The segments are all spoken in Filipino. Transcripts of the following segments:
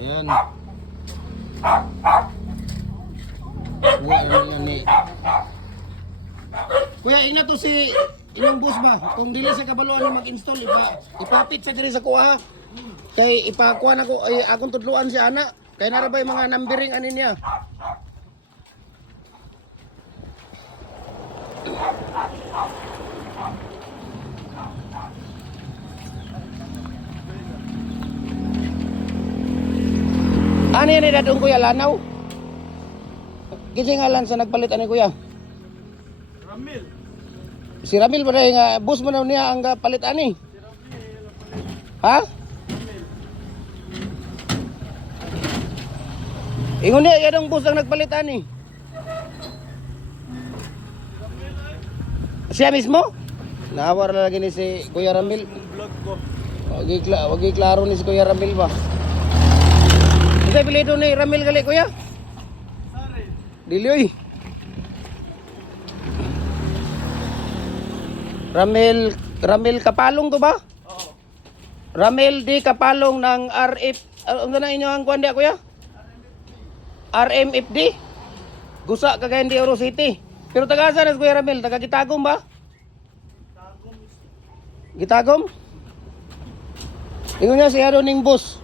Ayan. Kuya, ano yan eh. Kuya, ina to si inyong boss ba? Kung dili sa kabaluan na mag-install, ipapit sa diri sa kuha. Kay ipakuha na ko, ay akong tudluan si ana. Kay narabay mga numbering anin niya. Ano yan eh, dadong kuya, lanaw? Kasi ngalan sa nagpalit ani kuya? Ramil. Si Ramil ba rin nga, boss mo na niya ang palit ani? Ha? Ingon niya, yan ang boss ang nagpalit ani. Siya mismo? Nawar na lagi ni si Kuya Ramil. Vlog ko. Wag klaro ni si Kuya Ramil ba? Kasi pilido ni Ramil gali kuya? Sari. Dilioy. Ramil Kapalong to ba? Oo. Ramil di Kapalong ng RF. Ano na inyo ang kuwan diya kuya? RMFD? Gusa Cagayan de Oro City. Pero taga saan Kuya Ramil? Taga Gitagom ba? Gitagom? Ingon niya siya ning boss.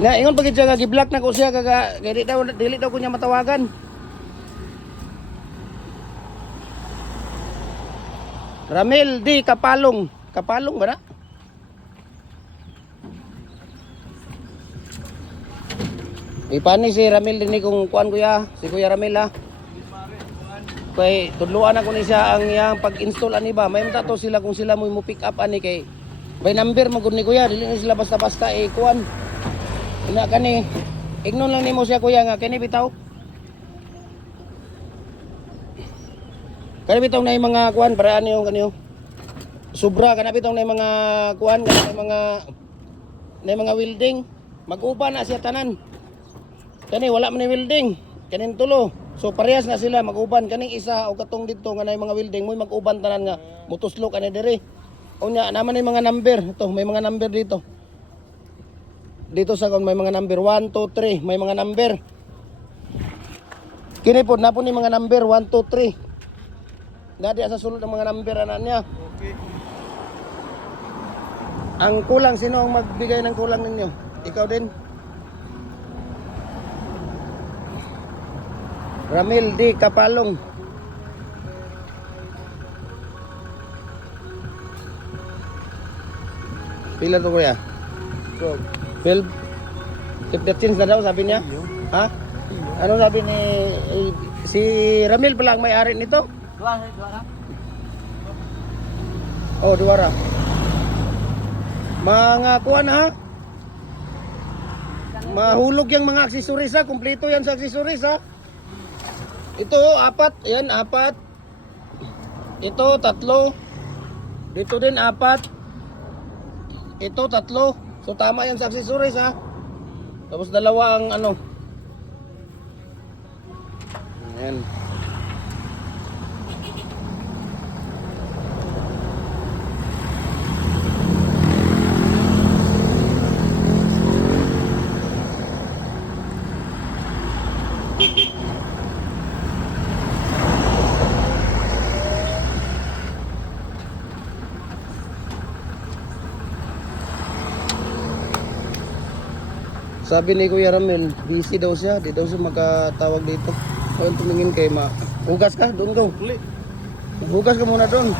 Na ingon pagit siya gi-block na ko siya kaga dili daw ko niya matawagan. Ramil di Kapalong. Kapalong ba na? Ipani si Ramil din kung kuan kuya, si Kuya Ramil ha. Kay tudluan ako ni siya ang yang pag-install ani ba. May mata to sila kung sila mo pick up ani kay by number magud ni kuya, dili ni sila basta-basta kuan. Ina kani ignon lang nimo siya kuya nga kani bitaw. Kani bitaw na yung mga kuan para ano yung kanyo. Sobra kana bitaw na yung mga kuan kana yung mga welding. Mag-upa na siya tanan. Kani wala man ni welding, kanin tulo. So parehas na sila mag-uban kaning isa o katong dito nga na yung mga welding mo mag-uban tanan nga mutuslo kani diri. Unya naman yung mga number, ito may mga number dito. Dito sa may mga number 1 2 3, may mga number. Kini pod napon ni mga number 1 2 3. Dadi sa sulod ng mga number ana niya. Okay. Ang kulang sino ang magbigay ng kulang ninyo? Ikaw din. Ramil di Kapalong. Pila to kuya? 12. 15 na daw sabi niya? Ha? Ano sabi ni si Ramil pala ang may-ari nito? Dua na. Oh, duwara. Mga kuha na ha? Mahulog yung mga aksesoris ha. Kumpleto yan sa aksesoris ha. Ito, 4. Yan, 4. Ito, 3. Dito din, 4. Ito, 3. So, tama yan sa accessories, ha. Tapos, 2 ang ano. Ayan. Sabi ni Kuya Ramil, busy daw siya, di daw siya makatawag dito. Kung tumingin kay hugas ka, doon go. Hugas ka muna doon.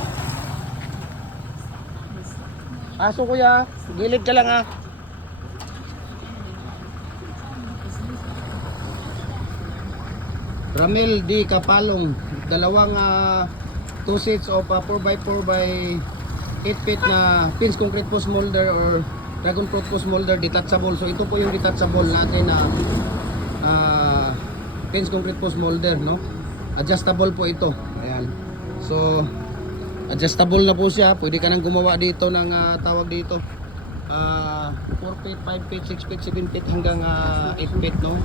Aso kuya, gilid ka lang ha. Ramil di Kapalong, dalawang 2 sets of 4x4 by 8 feet na pins concrete post molder or dragon fruit post molder detachable. So ito po yung detachable natin na pins concrete post molder, no? Adjustable po ito. Ayan. So adjustable na po siya. Pwede ka nang gumawa dito ng tawag dito 4 feet, 5 feet, 6 feet, 7 feet hanggang 8 feet, no?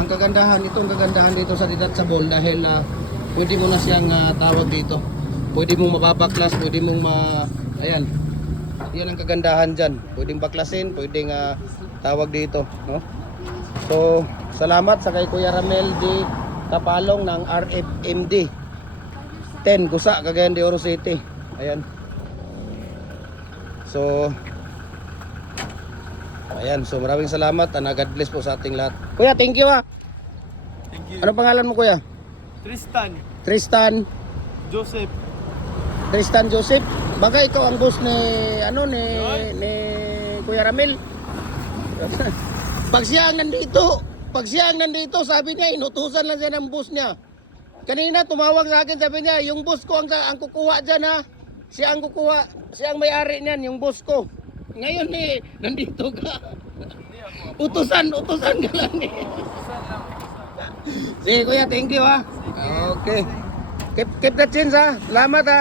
Ang kagandahan, itong kagandahan dito sa detachable dahil pwede mo na siyang tawag dito. Pwede mong mababaklas, pwede mong ayan. Yun ang kagandahan dyan. Pwedeng baklasin, pwedeng tawag dito. No? So, salamat sa kay Kuya Ramel D. Kapalong ng RFMD 10, Gusa, Cagayan de Oro City. Ayan. So, ayan. So, maraming salamat. God bless po sa ating lahat. Kuya, thank you Thank you. Ano pangalan mo, Kuya? Tristan. Tristan. Joseph. Tristan Joseph. Baka ikaw ang boss ni ni Kuya Ramil. Pag siya ang nandito, sabi niya inutusan lang siya ng boss niya. Kanina tumawag sa akin, sabi niya, yung boss ko ang kukuha diyan ha. Siya ang kukuha, siya ang may-ari niyan, yung boss ko. Ngayon nandito ka. Utusan ka lang eh. Sige Kuya, thank you ha. Okay. Keep the change ha. Salamat ha.